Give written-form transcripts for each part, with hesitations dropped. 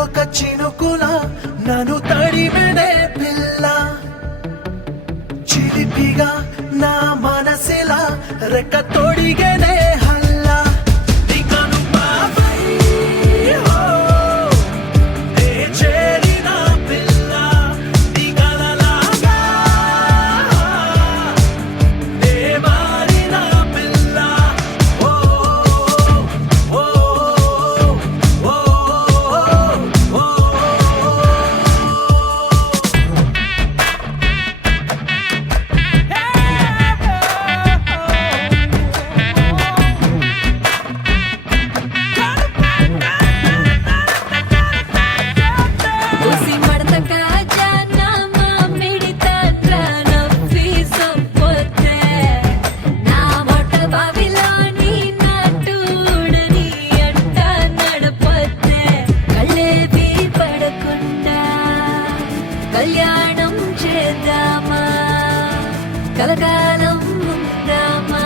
ఒక చినుకుల నన్ను తడిమెనే పిల్ల చిలిపిగా నా మనసిలా రెక్క తొడిగేనే హల్లా నీకను బాబై హో నే చేరిన పిల్ల నీ కలలాగా నే మారిన పిల్ల ఓ ఓ ఓ ఓ ఉసి మడత కాజానా మామిడి తాండ్ర నవ్వి సొప్పొతే నా మొట్ట బావిలోని నాటుడని అంట నడపొతే కళ్ళేవి పడకుండా కళ్యాణం చేద్దామా కలకాలం ఉందామా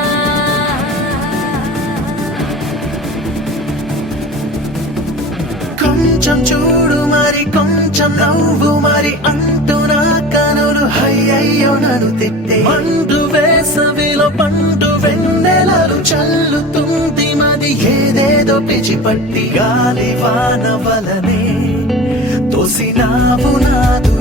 కొంచెం చూడు మరి కొంచెం నవ్వు మరి అంటూ నా కనులు అయ్యయ్యో నన్ను తిట్టే మండు వేసవిలో పండు వెన్నెలలు చల్లుతుంది మది ఏదేదో పిచ్చిపట్టి గాలి వాన వలనే తోసినావు నాదు